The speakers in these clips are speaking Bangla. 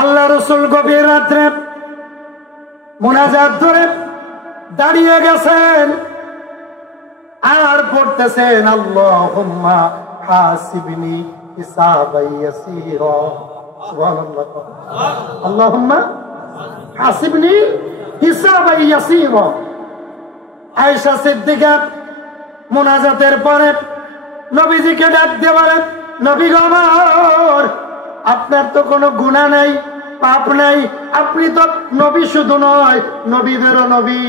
আল্লাহ রাসূল গভীর রাত্রে মুনাজাত ধরে দাঁড়িয়ে গেছেন আর পড়তেছেন আল্লাহুম্মা হাসিবনি হিসাবান ইয়াসীরা। সুবহানাল্লাহ। আল্লাহুম্মা হাসিবনি হিসাবান ইয়াসীরা। আয়েশা সিদ্দিকা মুনাজাতের পরে নবীজিকে ডাক দিয়ে বলেন, নবী গো আমার, আপনার তো কোনো গুনাহ নাই, পাপ নাই, আপনি তো নবী শুধু নয়, নবীদেরও নবী,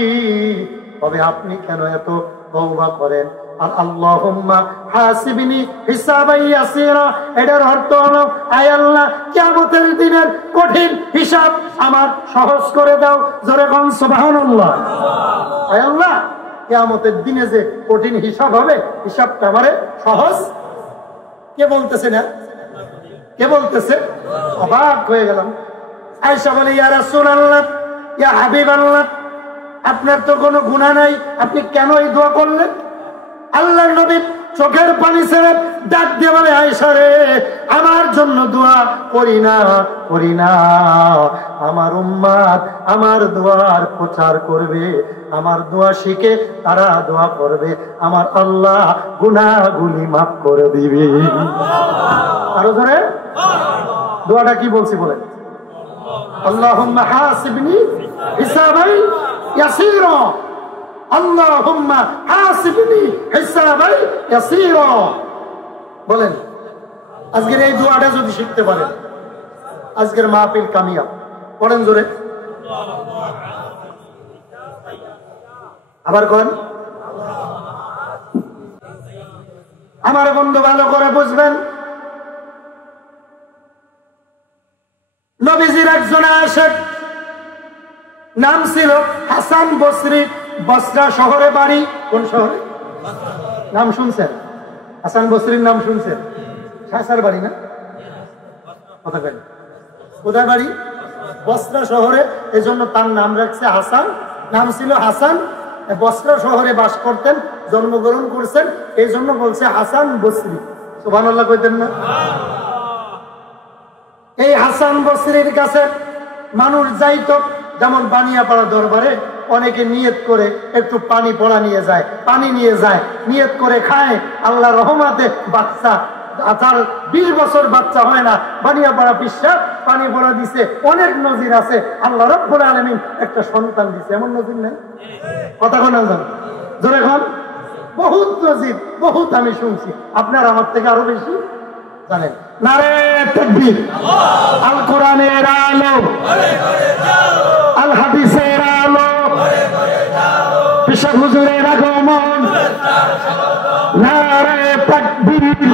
তবে আপনি কেন এত তওবা করেন? আর আল্লাহুম্মা হাসিবনি হিসাবান ইয়াসীরা, এটার অর্থ হলো, আয় আল্লাহ, কিয়ামতের দিনের কঠিন হিসাব আমার সহজ করে দাও। জোরে বলুন সুবহানাল্লাহ। আয় আল্লাহ, কিয়ামতের দিনে যে কঠিন হিসাব হবে, হিসাবটা আমারে সহজ। কে বলতেছে না? কে বলতেছে? অবাক হয়ে গেলাম। আয়েশা বলে, ইয়া রাসূলুল্লাহ, ইয়া হাবিবাল্লাহ, আপনার তো কোনো গুনাহ নাই, আপনি কেন এই দোয়া করলেন? আল্লাহর নবী চোখের পানি ছেড়ে ডাক দিয়ে বলে, আয়েশা রে, আমার জন্য দোয়া করি না, করি না। আমার উম্মত আমার দোয়ার প্রচার করবে, আমার দোয়া শিখে তারা দোয়া করবে, আমার আল্লাহ গুনাহগুলি মাফ করে দিবে। আরো ধরে দোয়াটা কি বলছি বলেন? আল্লাহুম্মা হাসিবনি হিসাবান ইয়াসীরা, আল্লাহুম্মা হাসিবনি হিসাবান ইয়াসীরা। বলেন, আজকের এই দোয়াটা যদি শিখতে পারেন, আজকের মাহফিল কামিয়াব। পড়েন জোরে, আবার করেন। আমার বন্ধু ভালো করে বুঝবেন, নবীজির একজন আশিক, নাম ছিল হাসান বসরি, বসরা শহরে বাড়ি। কোন শহরে? নাম শুনছেন? হাসান বসরির নাম শুনছেন? শাসার বাড়ি না? কোথায় বাড়ি? বসরা শহরে। এই জন্য তার নাম রাখছে হাসান। নাম ছিল হাসান, বসরা শহরে বাস করতেন, জন্মগ্রহণ করছেন, এই জন্য বলছে হাসান বসরি। সুবহানাল্লাহ কইতেন না? এই হাসান বসরির কাছে মানুষ যাইতো, যেমন বানিয়াপাড়া দরবারে অনেকে নিয়ত করে একটু পানি পড়া নিয়ে যায়, পানি নিয়ে যায়, নিয়ত করে খায়, আল্লাহ রহমতে বাচ্চা, তার 20 বছর বাচ্চা হয় না, বানিয়াপাড়া বিশ্বাস পানি পড়া দিছে। অনেক নজির আছে, আল্লাহ রাব্বুল আলামিন একটা সন্তান দিছে, এমন নজির নাই? কথা কোন জান জোরে খান। বহুত নজির, বহুত আমি শুনছি, আপনার আমার থেকে আরো বেশি জানেন। নারে তাকবীর। আল কোরআনের আলো, আল হাদিসের আলো, পিশাব হুজুরের আগমন, নারে তাকবীর।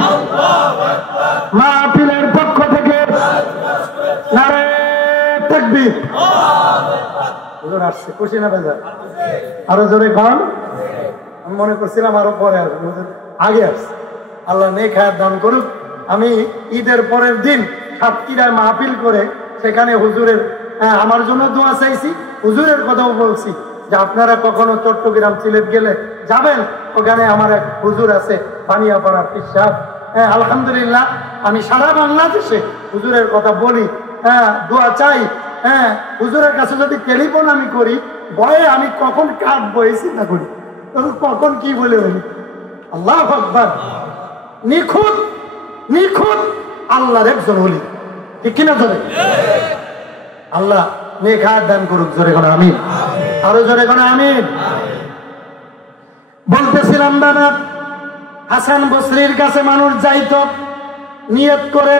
মাহফিলের পক্ষ থেকে নারে তাকবীর। হুজুর আসছে, খুশি না বেজার? আরো জোরে খান। আমি মনে করছিলাম আরো পরে আসবে, হুজুর আগে আসছে। আল্লাহ নেক হায়াত দান করুক। আমি ঈদের পরের দিন সাতক্ষীরায় মাহফিল করে সেখানে হুজুরের আমার জন্য দোয়া চাইছি, হুজুরের কথাও বলছি যে আপনারা কখনো চট্টগ্রাম সিলেট গেলে যাবেন, ওখানে আমার এক হুজুর আছে বানিয়াপাড়ার পিসাব। আলহামদুলিল্লাহ, আমি সারা বাংলাদেশে হুজুরের কথা বলি, দোয়া চাই। হুজুরের কাছে যদি টেলিফোন আমি করি, ভয়ে আমি কখন কাটবো এই চিন্তা করি, কখন কি বলে বলি। আল্লাহু আকবার। নিখুঁত নিখুঁত আল্লাহর একজন ওলি, ঠিক কিনা? ধরে আল্লাহ নেক হায়াত দান করুক। জোরে কোন আমিন। আরো জোরে কোন আমিন। বলতেছিলাম দাদা, হাসান বসরির কাছে মানুষ যাইতো নিয়ত করে,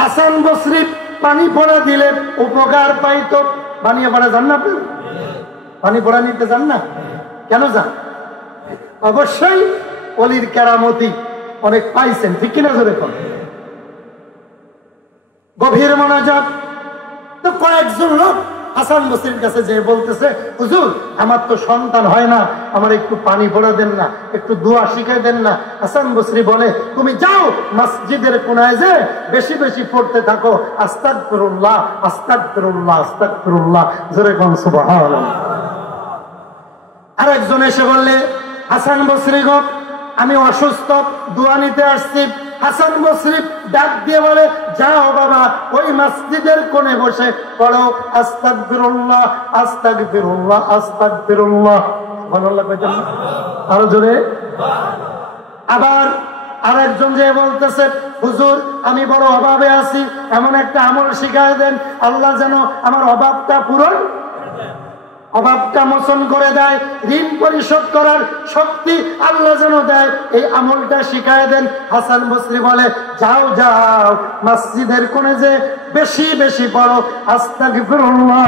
হাসান বসরি পানি পড়া দিলে উপকার পাইতো। বানিয়ে পড়া যান না? আপনি পানি পড়া নিতে যান না? কেন যান? অবশ্যই অলির কেরামতি অনেক পাইছেন, ঠিক কিনা? ধরে গভীর মনোযোগ। তো কয়েকজন লোক হাসান বসরির কাছে যে বলতেছে, হুজুর আমার তো সন্তান হয় না, আমার একটু পানি পড়া দেন না, একটু দোয়া শিখাই দেন না। হাসান বসরি বলে, তুমি যাও মসজিদের কোনায় যে বেশি বেশি পড়তে থাকো, আস্তাগফিরুল্লাহ আস্তাগফিরুল্লাহ আস্তাগফিরুল্লাহ। জোরে কোন সুবহানাল্লাহ। আরেকজন এসে বললে, হাসান বসরি গো, আমি অসুস্থ, দোয়া নিতে আসছি, হাসান বসরি ডাক দিয়ে বলে, যাও বাবা ওই মসজিদের কোণে বসে পড়ো আস্তাগফিরুল্লাহ আস্তাগফিরুল্লাহ আস্তাগফিরুল্লাহ। সুবহানাল্লাহ কইতেন না? আরো জোরে। আবার আরেকজন যে বলতেছে, হুজুর আমি বড় অভাবে আছি, এমন একটা আমল শিখায় দেন আল্লাহ যেন আমার অভাবটা পূরণ, অভাবটা মোচন করে দেয়, ঋণ পরিশোধ করার শক্তি আল্লাহ যেন দেয়, এই আমলটা শিখায় দেন। হাসান বসরি বলে, যাও যাও মসজিদের কোণে যে বেশি বেশি পড়ো আস্তাগফিরুল্লাহ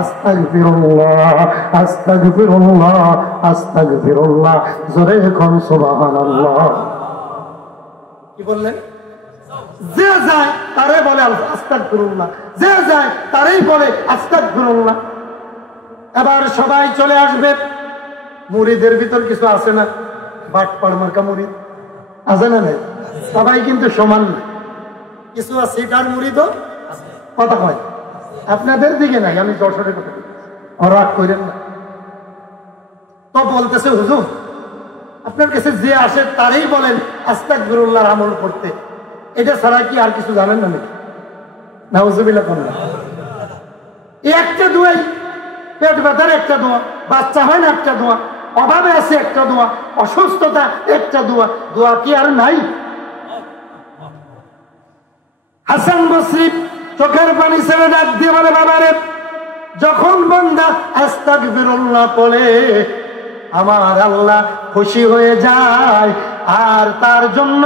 আস্তাগফিরুল্লাহ আস্তাগফিরুল্লাহ আস্তাগফিরুল্লাহ। জোরে কোন সুবহানাল্লাহ। কি বললেন? যে যায় তারে বলে আস্তাগফিরুল্লাহ, যে যায় তারেই বলে আস্তাগফিরুল্লাহ। এবার সবাই চলে আসবে। মুরিদের ভিতর কিছু আছে না, বাটপাড় মার্কা মুরিদ আছে না? নাই, সবাই কিন্তু সমান না। কিছু আছে এটার মুরিদও কথা কয়, আপনাদের দিকে নাই, আমি যশোরের কথা রাগ করেন না। তো বলতেছে, হুজুর আপনার কাছে যে আসে তারই বলেন আস্তাগফিরুল্লাহর আমল করতে, এটা ছাড়া কি আর কিছু জানেন না নাকি? নাউজুবিল্লাহ কোন না। এই একটা দোয়াই, পেট ব্যথার একটা দোয়া, বাচ্চা হয় না একটা দোয়া, অভাবে আছে একটা দোয়া, অসুস্থতা একটা দোয়া, দোয়া কি আর নাই? হাসান বসরি চোখের পানি ছেড়ে ডাক দিয়ে বলে, বাবারে যখন বান্দা আস্তাগফিরুল্লাহ বলে আমার আল্লাহ খুশি হয়ে যায়, আর তার জন্য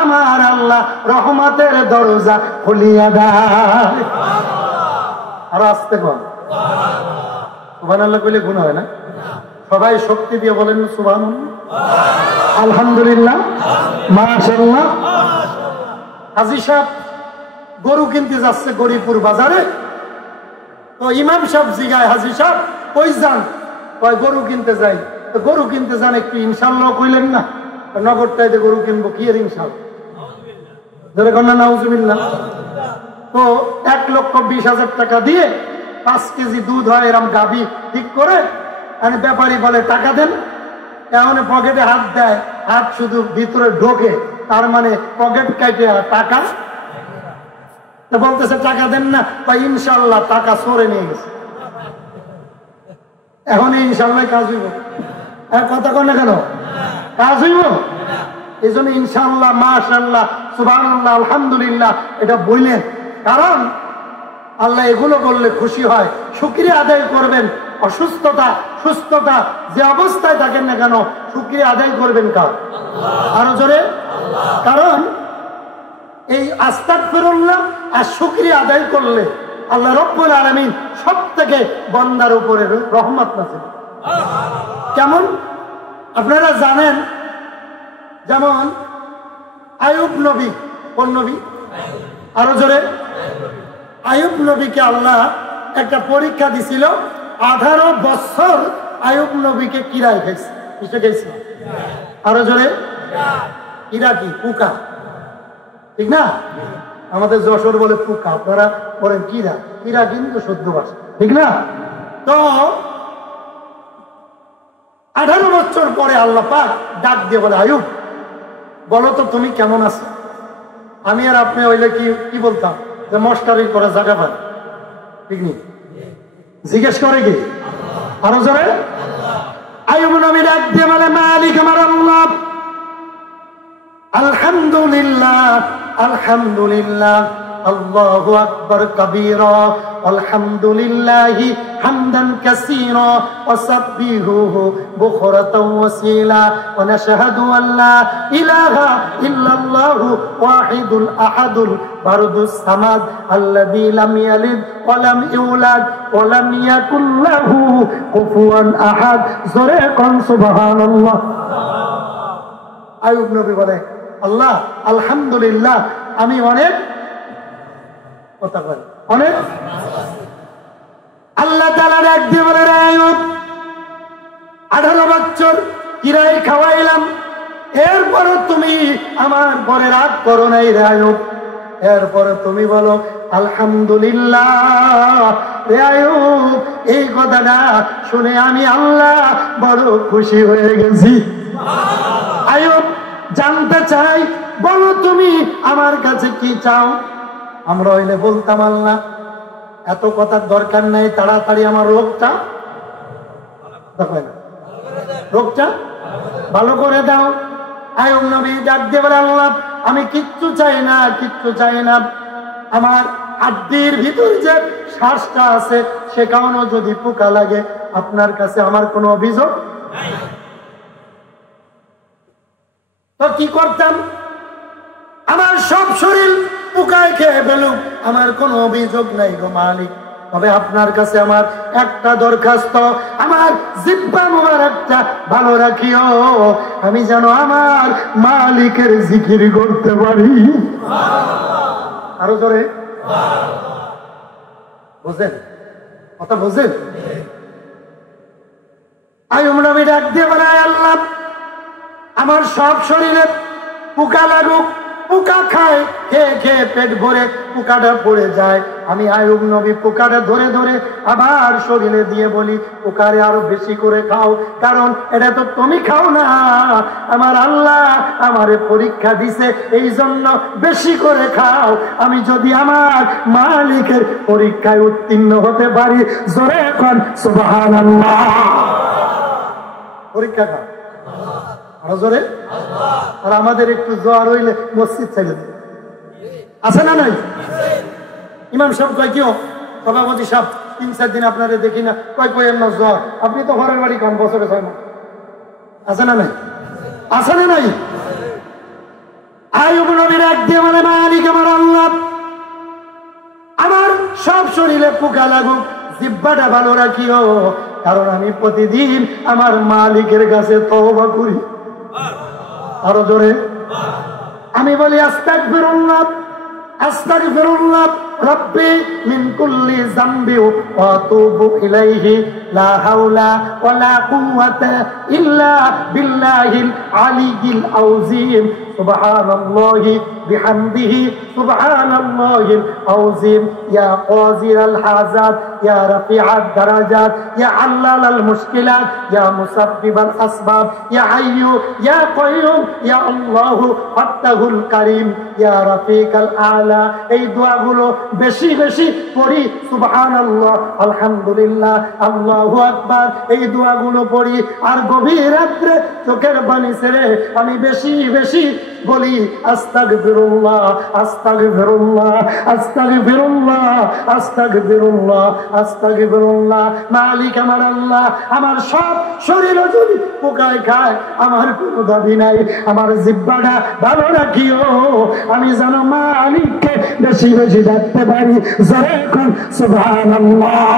আমার আল্লাহ রহমতের দরজা খুলিয়া দেয়। আর আসতে কন সুবহানাল্লাহ কইলে গুনাহ হয় না? সবাই শক্তি দিয়ে বলেন সুবহানাল্লাহ, আলহামদুলিল্লাহ, মাশাআল্লাহ। হাজী সাহেব গরু কিনতে যাচ্ছে গরিপুর বাজারে, তো ইমাম সাহেব জিগায়, হাজী সাহেব কই যান? কয় গরু কিনতে যাই। তো গরু কিনতে যান, একটু ইনশাআল্লাহ কইলেন না? নগরটাইতে গরু কিনবো, কি এর ইনশাআল্লাহ? ধরে কন্যা নাউজুবিল্লাহ। তো 1,20,000 টাকা দিয়ে 5 কেজি দুধ হয় এরম গাভী ঠিক করে ব্যাপারী বলে টাকা দেন। এখন পকেটে হাত দেয়, হাত শুধু ভিতরে ঢোকে, তার মানে পকেট কাটে টাকা। তো বলতেছে টাকা দেন না, বা ইনশাল্লাহ টাকা সরে নিয়ে গেছে। এখন ইনশাল্লাহ কাজ হইব, কথা কন না কেন? কাজ হইব। এই জন্য ইনশাল্লাহ, মাশাআল্লাহ, সুবহানাল্লাহ, আলহামদুলিল্লাহ এটা বললেন, কারণ আল্লাহ এগুলো বললে খুশি হয়। শুকরিয়া আদায় করবেন। অসুস্থতা সুস্থতা যে অবস্থায় থাকেন না কেন, শুকরিয়া আদায় করবেন কার? আরো জোরে। কারণ এই আস্তাগফিরুল্লাহ আর শুকরিয়া আদায় করলে আল্লাহ রব্বুল আলামিন সবথেকে বান্দার উপরে রহমত নাযিল। কেমন আপনারা জানেন, যেমন আইয়ুব নবী, কোন নবী? আরো জোরে। আইয়ুব নবীকে আল্লাহ একটা পরীক্ষা দিছিল। 18 বছর আইয়ুব নবীকে কিরায় খাইছে। কিসে খাইছে? আরো জোরে। কিরা কি? পোকা, ঠিক না? আমাদের যশোর বলে পোকা, আপনারা বলেন কিরা। কিরা কিন্তু শুদ্ধ ভাষা, ঠিক না? তো 18 বছর পরে আল্লাহ পাক ডাক দিয়ে বলে, আইয়ুব বলো তো তুমি কেমন আছো? আমি আর আপনি হইলে কি বলতাম? যে মস্কারি করে জায়গা পান, ঠিক নেই? জিজ্ঞেস করে কি? আরো জোরে। আইয়ুব নবী ডাক দিয়ে বলে, মালিক আমার আল্লাহ, আলহামদুলিল্লাহ আলহামদুলিল্লাহ, আল্লাহু আকবার কাবীরা, আলহামদুলিল্লাহি হামদান কাসীরা, ওয়া সাব্বিহুহু বুকরাতাও ওয়া আসীলা, ওয়া নাশহাদু আন লা ইলাহা ইল্লাল্লাহু ওয়াহিদুল আহাদুল বারদুস সামাদ আল্লাযী লাম ইয়ালিদ ওয়া লাম ইউলাদ ওয়া লাম ইয়াকুল লাহু কুফুয়ান আহাদ। জোরে কোন সুবহানাল্লাহ। আইয়ুব নবী বলে, আল্লাহ আলহামদুলিল্লাহ, আমি অনেক কথা বলি, অনেক। আল্লাহ তাআলা ডাক দিয়ে বলে, আইয়ুব 18 বছর কিরাই খাওয়াইলাম, এরপরে তুমি আমার পরে রাগ করো নাই রে আইয়ুব। এরপরে তুমি বলো আলহামদুলিল্লাহ। রে আইয়ুব, এই কথাটা শুনে আমি আল্লাহ বড় খুশি হয়ে গেছি। আইয়ুব জানতে চাই, বলো তুমি আমার কাছে কি চাও? আমরা হইলে বলতাম, আল্লাহ এত কথার দরকার নাই, তাড়াতাড়ি আমার রোগটা রোগটা ভালো করে দাও। আইয়ুব নবী ডাক দিয়ে বলে, আল্লাহ আমি কিচ্ছু চাই না, কিচ্ছু চাই না, আমার হাড্ডির ভিতর যে শ্বাসটা আছে সেখানেও যদি পোকা লাগে আপনার কাছে আমার কোনো অভিযোগ নাই। তো কি করতাম? আমার সব শরীর পোকায় খেয়ে ফেলুক, আমার কোনো অভিযোগ নাই গো মালিক, তবে আপনার কাছে আমার একটা দরখাস্ত, আমার জিহ্বা মুবারকটা ভালো রাখিও, আমি যেন আমার মালিকের জিকির করতে পারি। আরো জোরে বুঝেন কথা, বুঝেন? আইয়ুব নবী ডাক দিয়ে বলে, আল্লাহ আমার সব শরীরে পোকা লাগুক, পোকা খায়, খেয়ে খেয়ে পেট ভরে পোকাটা পড়ে যায়, আমি আইয়ুব নবী পোকাটা ধরে ধরে আবার শরীরে দিয়ে বলি, পোকারে আরো বেশি করে খাও, কারণ এটা তো তুমি খাও না, আমার আল্লাহ আমারে পরীক্ষা দিছে, এই জন্য বেশি করে খাও, আমি যদি আমার মালিকের পরীক্ষায় উত্তীর্ণ হতে পারি, জোরে এখন সুবহানাল্লাহ। পরীক্ষা খাও আরো জোরে। আর আমাদের একটু জ্বর হইলে মসজিদ ছেড়ে দেয়, আছে না নাই? ইমাম সাহেব কয়, কেউ সভাপতি সাহেব 3-4 দিন আপনাদের দেখি না, কয় কয়ের না জ্বর, আপনি তো ঘরের বাড়ি খান বছরে 6 মাস, আছে না নাই? আছে না নাই? আইয়ুব নবীর এক দিয়ে মানে, মালিক আমার আল্লাহ আমার সব শরীরে পোকা লাগুক, জিহ্বাটা ভালো রাখিও, কারণ আমি প্রতিদিন আমার মালিকের কাছে তওবা করি। আরো জোরে আমি বলি, আস্তাগফিরুল্লাহ আস্তাগফিরুল্লাহ রব্বি মিন কুল্লি যামবি ওয়া আতুবু ইলাইহি, লা হাওলা ওয়ালা কুওয়াতা ইল্লা বিল্লাহিল আলিয়্যিল আযীম, সুবহানাল্লাহি বিহামদিহি সুবহানাল্লাহিল আযীম, ইয়া কাযিরাল হাজাত, ইয়া রাফিআদ দারাজাত, ইয়া আল্লালাল মুশকিলাত, ইয়া মুসাব্বিবাল আসবাব, ইয়া হাইয়্যু ইয়া কাইয়্যুম, ইয়া আল্লাহু ফাত্তাহুল কারীম, ইয়া রাফিকাল আলা। এই দোয়াগুলো বেশি বেশি পড়ি, সুবহানাল্লাহ, আলহামদুলিল্লাহ, আল্লাহু আকবার, এই দোয়াগুলো পড়ি। আর গভীর রাত্রে চোখের পানি ছেড়ে আমি বেশি বেশি বলি, আস্তাগফিরুল্লাহ আস্তাগফিরুল্লাহ আস্তাগফিরুল্লাহ আস্তাগফিরুল্লাহ আস্তাগফিরুল্লাহ। মালিক আমার আল্লাহ, আমার সব শরীরে যদি পোকায় খায় আমার কোনো দাবি নাই, আমার জিহ্বাটা ভালো রাখিও, আমি যেন মালিককে বেশি বেশি ডাকতে পারি, জোরে কোন সুবহানাল্লাহ।